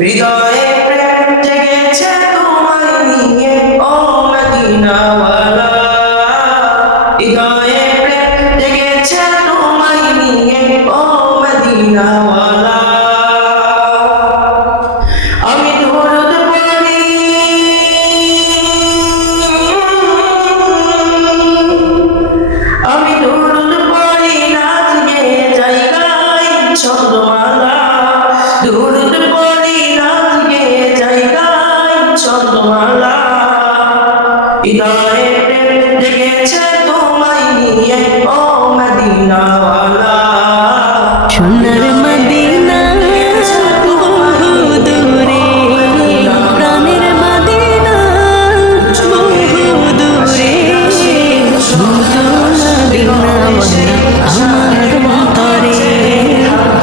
হৃদয়ে প্রেম জেগেছে তোমায় নিয়ে ও মদিনাওয়ালা, হৃদয়ে প্রেম জেগেছে তোমায় নিয়ে ও মদিনাওয়ালা। আমি দরুদ পড়ি, আমি দরুদ পড়ি নাচ গেয়ে যাই গাই ছন্দমালা, দরুদ পড়ি নাচ গেয়ে যাই গাই ছন্দমালা। হৃদয়ে প্রেম জেগেছে তোমায় নিয়ে ও মদিনাওয়ালা, সোনার মদিনা বহু দূরে, প্রাণের মদিনা বহু দূরে, শুধু মদিনাওয়ালা আমার অন্তরে,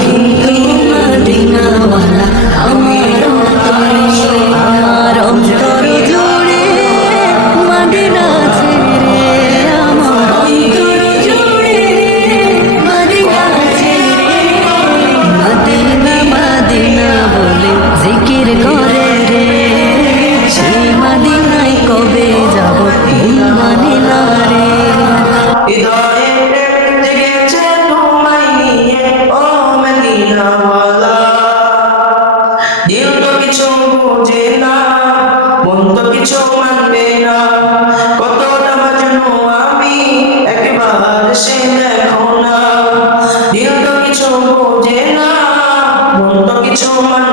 কিন্তু মদিনাওয়ালা আমার অন্তরে, আমার অন্তর জুড়ে মদিনা ছেড়ে, আমার অন্তর জুড়ে মদিনা ছেড়ে, মদিনা মদিনা বলে জিকির করে রে, সেই মদিনায় কবে যাব মদিনা রে। হৃদয়ে প্রেম জেগেছে তোমায় নিয়ে ও মদিনাওয়ালা। দিল তো কিছু বোঝে না, মন তো কিছু মানবে না, কতটা মাজনু আমি একবার সে দেখো না। দিল তো কিছু বোঝে না, মন তো কিছু মানবে